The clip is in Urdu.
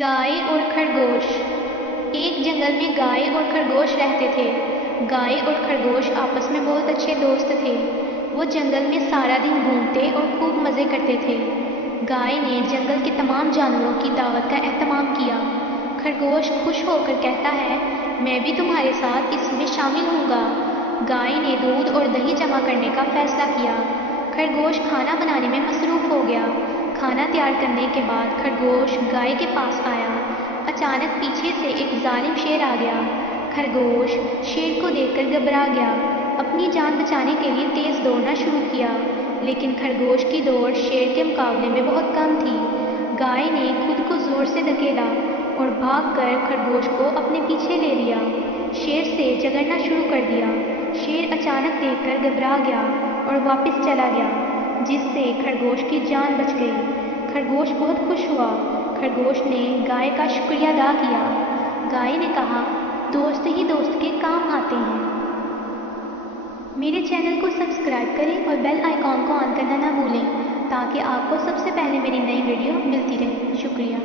گائے اور خرگوش۔ ایک جنگل میں گائے اور خرگوش رہتے تھے۔ گائے اور خرگوش آپس میں بہت اچھے دوست تھے۔ وہ جنگل میں سارا دن گھومتے اور خوب مزے کرتے تھے۔ گائے نے جنگل کے تمام جانوروں کی دعوت کا اہتمام کیا۔ خرگوش خوش ہو کر کہتا ہے، میں بھی تمہارے ساتھ اس میں شامل ہوں گا۔ گائے نے دودھ اور دہی جمع کرنے کا فیصلہ کیا۔ خرگوش کھانا بنانے میں مصروف ہو گیا۔ کھانا تیار کرنے کے بعد خرگوش گائے کے پاس آیا۔ اچانک پیچھے سے ایک ظالم شیر آ گیا۔ خرگوش شیر کو دیکھ کر گھبرا گیا۔ اپنی جان بچانے کے لیے تیز دوڑنا شروع کیا، لیکن خرگوش کی دوڑ شیر کے مقابلے میں بہت کم تھی۔ گائے نے خود کو زور سے دھکیلا اور بھاگ کر خرگوش کو اپنے پیچھے لے لیا۔ شیر سے جھگڑنا شروع کر دیا۔ شیر اچانک دیکھ کر گھبرا گیا اور واپس چلا گیا، جس سے خرگوش کی جان بچ گئی۔ خرگوش بہت خوش ہوا۔ خرگوش نے گائے کا شکریہ ادا کیا۔ گائے نے کہا، دوست ہی دوست کے کام آتے ہیں۔ میرے چینل کو سبسکرائب کریں اور بیل آئیکن کو آن کرنا نہ بھولیں تاکہ آپ کو سب سے پہلے میری نئی ویڈیو ملتی رہے۔ شکریہ۔